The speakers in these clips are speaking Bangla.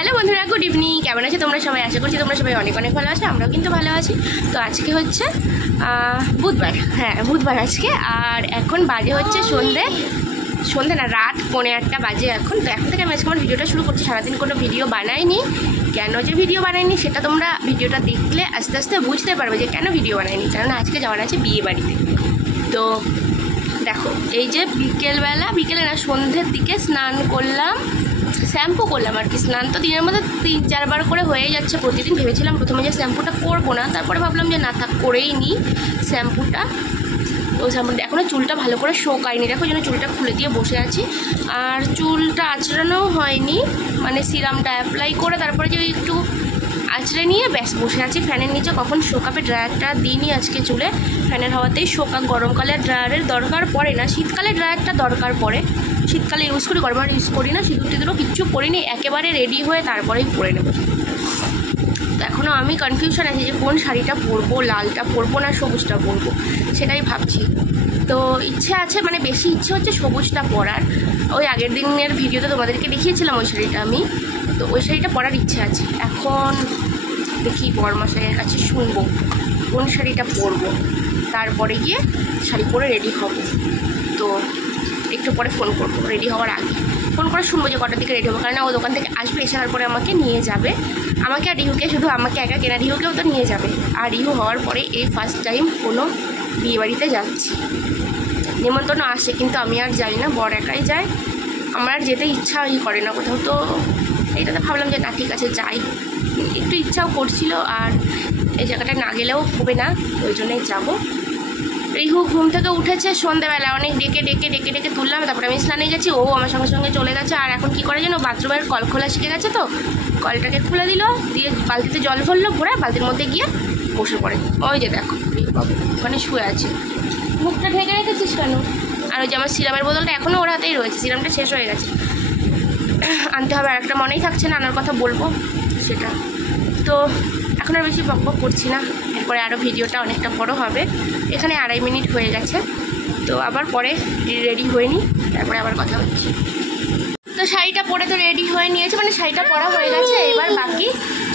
হ্যালো বন্ধুরা, গুড ইভিনিং। কেমন আছে তোমরা সবাই? আশা করছি তোমরা সবাই অনেক অনেক ভালো আছো। আমরাও কিন্তু ভালো আছি। তো আজকে হচ্ছে বুধবার, হ্যাঁ বুধবার আজকে। আর এখন বাজে হচ্ছে সন্ধে না, রাত 1:15 বাজে এখন। তো এখন থেকে আমি আজকে আমার ভিডিওটা শুরু করছি। সারাদিন কোনো ভিডিও বানাইনি। কেন যে ভিডিও বানাইনি সেটা তোমরা ভিডিওটা দেখলে আস্তে আস্তে বুঝতে পারবে যে কেন ভিডিও বানাইনি। কারণ আজকে যাওয়ার আছে বিয়ে বাড়িতে। তো দেখো, এই যে বিকেলে না, সন্ধ্যের দিকে স্নান করলাম, শ্যাম্পু করলাম আর কি। স্নান তো দিনের মধ্যে 3-4 বার করে হয়ে যাচ্ছে প্রতিদিন। ভেবেছিলাম প্রথমে যে শ্যাম্পুটা করবো না, তারপরে ভাবলাম যে না থাক, করেই নিই শ্যাম্পুটা। তো শ্যাম্পুটা এখনও চুলটা ভালো করে শোকায়নি, দেখো যেন চুলটা খুলে দিয়ে বসে আছি। আর চুলটা আঁচড়ানোও হয়নি, মানে সিরামটা অ্যাপ্লাই করে তারপরে যে একটু আঁচড়ে নিয়ে ব্যাস বসে আছি ফ্যানের নিচে। কখন শোকাবে, ড্রায়ারটা দিইনি আজকে চুলে, ফ্যানের হাওয়াতেই শোকা। গরমকালে ড্রায়ারের দরকার পড়ে না, শীতকালে ড্রায়ারটা দরকার পড়ে। শীতকালে ইউজ করি, গরম আর ইউজ করি না। সিঁদুর টিঁদুরও কিচ্ছু পরিনি, একেবারে রেডি হয়ে তারপরেই পরে নেব। তো এখনও আমি কনফিউশন আছি যে কোন শাড়িটা পরবো, লালটা পরবো না সবুজটা পরবো, সেটাই ভাবছি। তো ইচ্ছে আছে, মানে বেশি ইচ্ছে হচ্ছে সবুজটা পরার। ওই আগের দিনের ভিডিওতে তোমাদেরকে দেখিয়েছিলাম ওই শাড়িটা আমি, তো ওই শাড়িটা পরার ইচ্ছে আছে। এখন দেখি বরমশাইয়ের কাছে শুনবো কোন শাড়িটা পরবো, তারপরে গিয়ে শাড়ি পরে রেডি হব। তো একটু পরে ফোন করবো, রেডি হওয়ার আগে ফোন করে শুনবো যে কটার দিকে রেডি হবো। কারণ ও দোকান থেকে আসবে, আসার পরে আমাকে নিয়ে যাবে, আমাকে আর রিহুকে, শুধু আমাকে একা কেনা, রিহুকেও তো নিয়ে যাবে। আর রিহু হওয়ার পরে এই ফার্স্ট টাইম কোনো বিয়েবাড়িতে যাচ্ছি। নিমন্ত্রণ আসে কিন্তু আমি আর যাই না, বর একাই যায়। আমার আর যেতে ইচ্ছাই করে না কোথাও। তো এইটাতে ভাবলাম যে না ঠিক আছে যাই, একটু ইচ্ছাও করছিল। আর এই জায়গাটায় না গেলেও হবে না, ওই জন্যই যাবো। রিহু ঘুম থেকে উঠেছে সন্ধ্যেবেলা, অনেক ডেকে তুললাম। তারপরে আমি স্নানে গেছি, ও আমার সঙ্গে সঙ্গে চলে গেছে। আর এখন কী করে যেন, বাথরুমের কল খোলা শিখে গেছে, তো কলটাকে খুলে দিল, দিয়ে বালতিতে জল ভরলো, ভরে বালতির মধ্যে গিয়ে বসে পড়ে। ওই যে দেখো রিহুবাবু ওখানে শুয়ে আছে। মুখটা ঢেকে রেখেছিস কেন? আর ওই যে আমার সিরামের বোতলটা এখনও ওর হাতেই রয়েছে, সিরামটা শেষ হয়ে গেছে, আনতে হবে। আর একটা মনেই থাকছে না আনার কথা বলবো সেটা। তো এখন আর বেশি বকবক করছি না, এরপরে আরও ভিডিওটা অনেকটা বড় হবে। এখানে 2.5 মিনিট হয়ে গেছে, তো আবার পরে রেডি হয়ে নিই, তারপরে আবার কথা হচ্ছে। তো শাড়িটা পরে তো রেডি হয়ে নিয়েছে, মানে শাড়িটা পরা হয়ে গেছে। এবার বাকি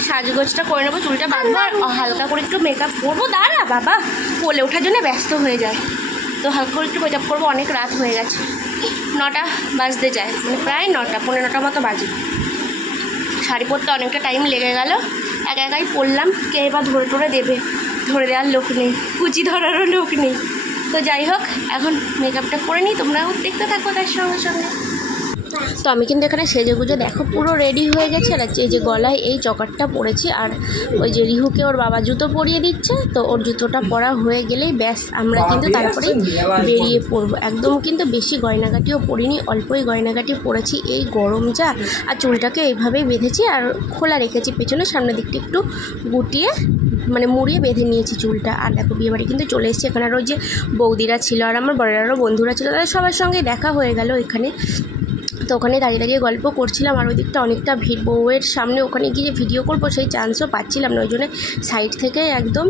সাজগোজটা করে নেবো, চুলটা বাঁধবো আর হালকা করে একটু মেকআপ করবো। দাঁড়া বাবা, কোলে ওঠার জন্য ব্যস্ত হয়ে যায়, তো হালকা করে একটু মেকআপ করবো। অনেক রাত হয়ে গেছে, 9টা বাজতে যায়, মানে প্রায় 9টা, 15টা মতো বাজে। শাড়ি পরতে অনেকটা টাইম লেগে গেল, একাই পরলাম। কে এবার ধরে দেবে, ধরে দেওয়ার লোক নেই, কুচি ধরারও লোক নেই। তো যাই হোক, এখন মেকআপটা করে নিই, তোমরাও দেখতে থাকো তার সঙ্গে সঙ্গে। তো আমি কিন্তু এখানে সেজেগুজে দেখো পুরো রেডি হয়ে গেছে। আর এই যে গলায় এই চকারটা পরেছি, আর ওই যে রিহুকে ওর বাবা জুতো পরিয়ে দিচ্ছে, তো ওর জুতোটা পরা হয়ে গেলেই ব্যাস আমরা কিন্তু তারপরেই বেরিয়ে পড়বো। একদম কিন্তু বেশি গয়নাগাটিও পরিনি, অল্পই গয়নাগাটি পরেছি, এই গরম যা। আর চুলটাকে এইভাবেই বেঁধেছি আর খোলা রেখেছি পেছনে, সামনের দিকটা একটু গুটিয়ে মানে মুড়িয়ে বেঁধে নিয়েছি চুলটা। আর দেখো বিয়েবাড়ি কিন্তু চলে এসেছি। এখানে আর ওই যে বৌদিরা ছিল আর আমার বড়েরারও বন্ধুরা ছিল, তাদের সবার সঙ্গে দেখা হয়ে গেল এখানে। তো ওখানে দাঁড়িয়ে গল্প করছিলাম। আর ওই দিকটা অনেকটা ভিড়, বউয়ের সামনে ওখানে গিয়ে ভিডিও করবো সেই চান্সও পাচ্ছিলাম না, ওই জন্য সাইড থেকে একদম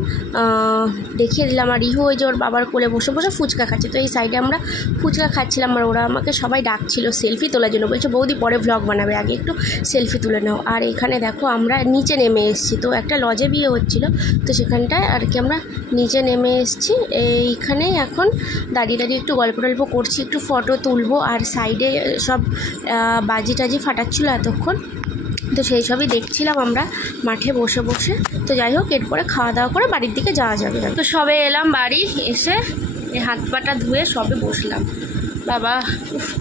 দেখিয়ে দিলাম। আর রিহু ওই যে ওর বাবার কোলে বসে ফুচকা খাচ্ছে, তো এই সাইডে আমরা ফুচকা খাচ্ছিলাম। আর ওরা আমাকে সবাই ডাকছিল সেলফি তোলার জন্য, বলছে বৌদি পরে ভ্লগ বানাবে, আগে একটু সেলফি তুলে নাও। আর এখানে দেখো আমরা নিচে নেমে এসেছি, তো একটা লজে বিয়ে হচ্ছিলো, তো সেখানটায় আর কি আমরা নিচে নেমে এসেছি। এইখানেই এখন দাঁড়িয়ে একটু গল্প করছি, একটু ফটো তুলবো। আর সাইডে সব বাজি টাজি ফাটাচ্ছিলো এতক্ষণ, তো সেই সবই দেখছিলাম আমরা মাঠে বসে বসে। তো যাই হোক, এরপরে খাওয়া দাওয়া করে বাড়ির দিকে যাওয়া যাবে। তো সবে এলাম বাড়ি, এসে হাত পাটা ধুয়ে সবে বসলাম। বাবা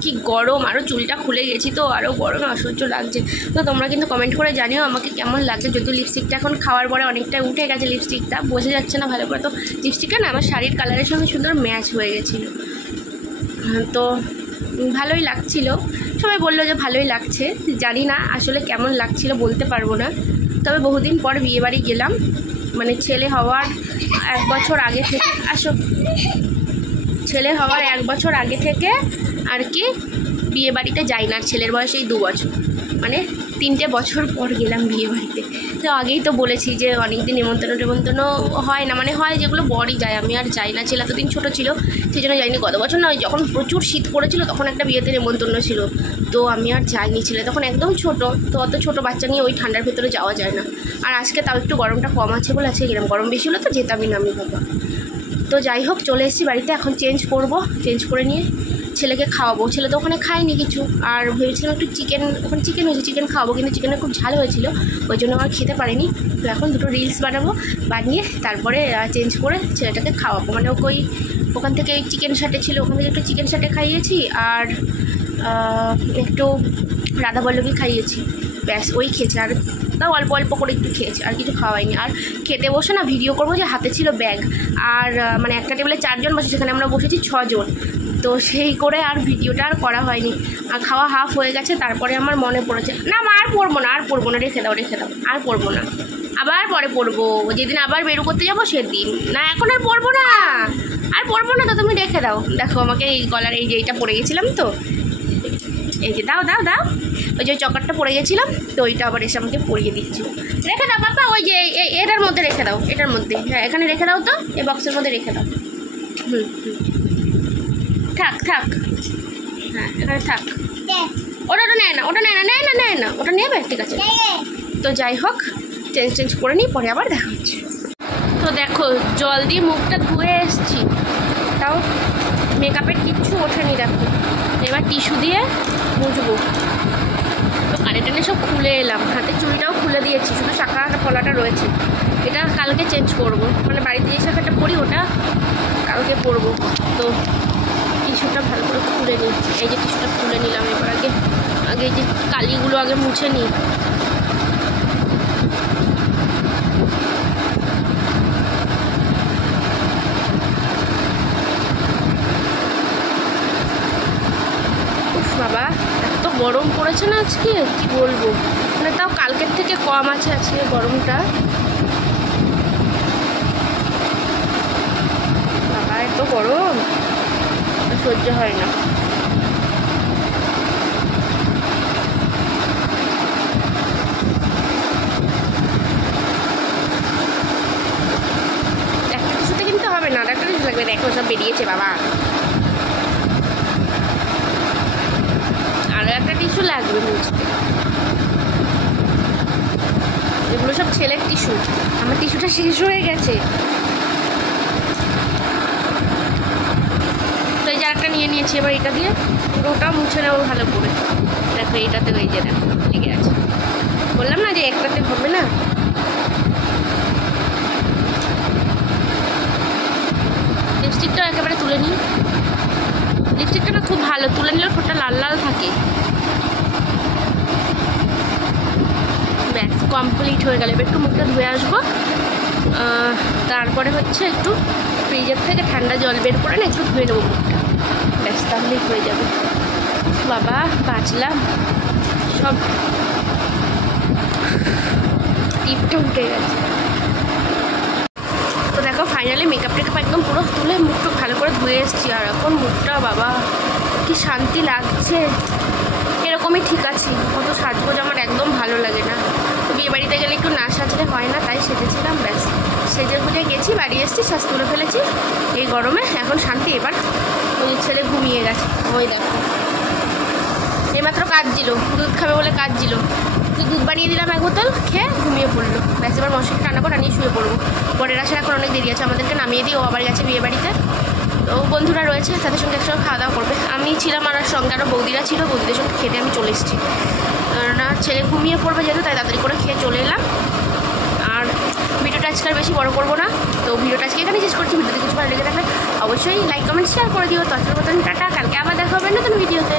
কি গরম, আরও চুলটা খুলে গেছি তো আরও গরম, অসহ্য লাগছে। তো তোমরা কিন্তু কমেন্ট করে জানিও আমাকে কেমন লাগছে। যদিও লিপস্টিকটা এখন খাওয়ার পরে অনেকটা উঠে গেছে, লিপস্টিকটা বোঝা যাচ্ছে না ভালো করে। তো লিপস্টিকটা না আমার শাড়ির কালারের সঙ্গে সুন্দর ম্যাচ হয়ে গেছিলো, তো ভালোই লাগছিল। সবাই বললো যে ভালোই লাগছে, জানি না আসলে কেমন লাগছিল বলতে পারবো না। তবে বহুদিন পর বিয়েবাড়ি গেলাম, মানে ছেলে হওয়ার 1 বছর আগে থেকে, ছেলে হওয়ার 1 বছর আগে থেকে আর কি বিয়েবাড়িতে যাই না। ছেলের বয়স এই 2 বছর, মানে 3টে বছর পর গেলাম বিয়ে বাড়িতে। তো আগেই তো বলেছি যে অনেকদিন নিমন্ত্রণ হয় না, মানে হয় যেগুলো বরই যায়, আমি আর যাই না। ছেলে এতদিন ছোটো ছিল সেই জন্য যাইনি। গত বছর নয়, যখন প্রচুর শীত পড়েছিল তখন একটা বিয়েতে নিমন্ত্রণ ছিল, তো আমি আর যাইনি। ছেলে তখন একদম ছোট, তো অত ছোটো বাচ্চা নিয়ে ওই ঠান্ডার ভেতরে যাওয়া যায় না। আর আজকে তাও একটু গরমটা কম আছে বলে আজকে গেলাম, গরম বেশি হলো তো যেতামই না আমি বাবা। তো যাই হোক চলে এসেছি বাড়িতে, এখন চেঞ্জ করব, চেঞ্জ করে নিয়ে ছেলেকে খাওয়াবো। ছেলে তো ওখানে খায়নি কিছু, আর ভেবেছিলাম একটু চিকেন, ওখানে চিকেন হয়েছে, চিকেন খাওয়াবো, কিন্তু চিকেনটা খুব ঝাল হয়েছিল, ওই জন্য আর খেতে পারিনি। তো এখন দুটো রিলস বানাবো, বানিয়ে তারপরে চেঞ্জ করে ছেলেটাকে খাওয়াবো। মানে ওই ওখান থেকে চিকেন শাটে ছিল, ওখান থেকে একটু চিকেন শাটে খাইয়েছি, আর একটু রাধাবল্লভী খাইয়েছি, ব্যাস ওই খেয়েছে। আর তাও অল্প অল্প করে একটু খেয়েছে, আর কিছু খাওয়াইনি। আর খেতে বসে না ভিডিও করবো যে হাতে ছিল ব্যাগ, আর মানে একটা টেবিলে 4 জন বসে, সেখানে আমরা বসেছি 6 জন, তো সেই করে আর ভিডিওটা আর করা হয়নি। আর খাওয়া হাফ হয়ে গেছে, তারপরে আমার মনে পড়েছে না মা আর পড়বো না, রেখে দাও আর পড়বো না, আবার পরে পড়বো, যেদিন আবার বেরু করতে যাবো সেদিন। না এখন আর পড়বো না তো তুমি রেখে দাও। দেখো আমাকে এই গলার এই যে এইটা পরে গেছিলাম, তো এই যে দাও ওই যে চকারটা পরে গেছিলাম, তো ওইটা আবার এসে আমাকে পরিয়ে দিচ্ছি। রেখে দাও বাবা, ওই যে এটার মধ্যে রেখে দাও, এটার মধ্যে, হ্যাঁ এখানে রেখে দাও, তো এই বক্সের মধ্যে রেখে দাও। থাক হ্যাঁ এখানে থাক। ওটা নেয় না, ওটা নেবে, ঠিক আছে। তো যাই হোক চেঞ্জ করে নিই, পরে আবার দেখা হচ্ছে। তো দেখো জল দিয়ে মুখটা ধুয়ে এসছি, তাও মেকআপের কিচ্ছু ওঠেনি। দেখো এবার টিস্যু দিয়ে মুছবো। তো কানে সব খুলে এলাম, হাতের চুড়িটাও খুলে দিয়েছি, শুধু শাখাটা ফলাটা রয়েছে, এটা কালকে চেঞ্জ করবো। মানে বাড়িতে যে শাখাটা পরি ওটা কালকে পরবো। তো টিস্যুটা ভালো করে খুলে নিই, এই যে টিস্যুটা খুলে নিলাম। এবার আগে এই যে কালিগুলো আগে মুছে নিই। বাবা এত গরম পড়েছে না আজকে, কি বলবো, মানে তাও কালকের থেকে কম আছে আজকে গরমটা। বাবা এত গরম সহ্য হয় না। একটা টিস্যুতে কিন্তু হবে না, একটা টিস্যু লাগবে। দেখো সব বেরিয়েছে বাবা, আরও একটা টিস্যু লাগবে মুছতে। এগুলো সব ছেলের টিস্যু, আমার টিস্যুটা শেষ হয়ে গেছে। তো এই যে একটা নিয়ে নিয়েছি, এবার এটা দিয়ে পুরোটা মুছে নেবো ভালো করে। দেখো এইটাতে ওই যে দেখো লেগে আছে, বললাম না যে একটাতে হবে না। লিপস্টিকটাও একেবারে তুলে নিই, লিপস্টিকটা না খুব ভালো, তুলে নিলে ঠোঁটটা লাল লাল থাকে। ব্যাস কমপ্লিট হয়ে গেলে এবার একটু মুখটা ধুয়ে আসবো। তারপরে হচ্ছে একটু ফ্রিজের থেকে ঠান্ডা জল বের করে না একটু ধুয়ে নেবো মুখটা, ব্যাস তাহলেই হয়ে যাবে। বাবা বাঁচলাম, সব টিপটা উঠে গেছে। তো দেখো ফাইনালি মেকআপ টেকআপ একদম পুরো তুলে মুখটা ভালো করে ধুয়ে এসেছি। আর এখন মুখটা বাবা কি শান্তি লাগছে, এরকমই ঠিক আছে। অত সাজগোজ আমার একদম ভালো লাগে না। তো বিয়ে বাড়িতে গেলে একটু না সাজলে হয় না, তাই সেজেছিলাম, ব্যাস সেজে বুঝে গেছি, বাড়ি এসেছি, শ্বাস তুলে ফেলেছি এই গরমে, এখন শান্তি। এবার ওই ছেলে ঘুমিয়ে গেছে, ওই দেখো এইমাত্র কাঁদছিল, দুধ খাবে বলে কাঁদছিল, দুধ বানিয়ে দিলাম 1 বোতল, খেয়ে ঘুমিয়ে পড়লো। ব্যাস এবার মশারি টানাবো, টানিয়ে শুয়ে পড়বো। পরের আসার এখন অনেক দেরি আছে, আমাদেরকে নামিয়ে দিয়ে ও আবার গেছে বিয়ে বাড়িতে। তো বন্ধুরা রয়েছে, তাদের সঙ্গে একসঙ্গে খাওয়া দাওয়া করবে। আমি ছিলাম আর সঙ্গে আরও বৌদিরা ছিল, বৌদিদের সঙ্গে খেতে আমি চলে এসেছি। না ছেলে ঘুমিয়ে পড়বে যেহেতু, তাই তাড়াতাড়ি করে খেয়ে চলে এলাম। আর ভিডিওটা আজকে আর বেশি বড় করবো না, তো ভিডিওটা আজকে এখানে শেষ করছি। ভিডিওতে কিছু ভালো লেগে থাকলে অবশ্যই লাইক কমেন্ট শেয়ার করে দিও। ততক্ষণ টাটা, কালকে আবার দেখা হবে নতুন ভিডিওতে।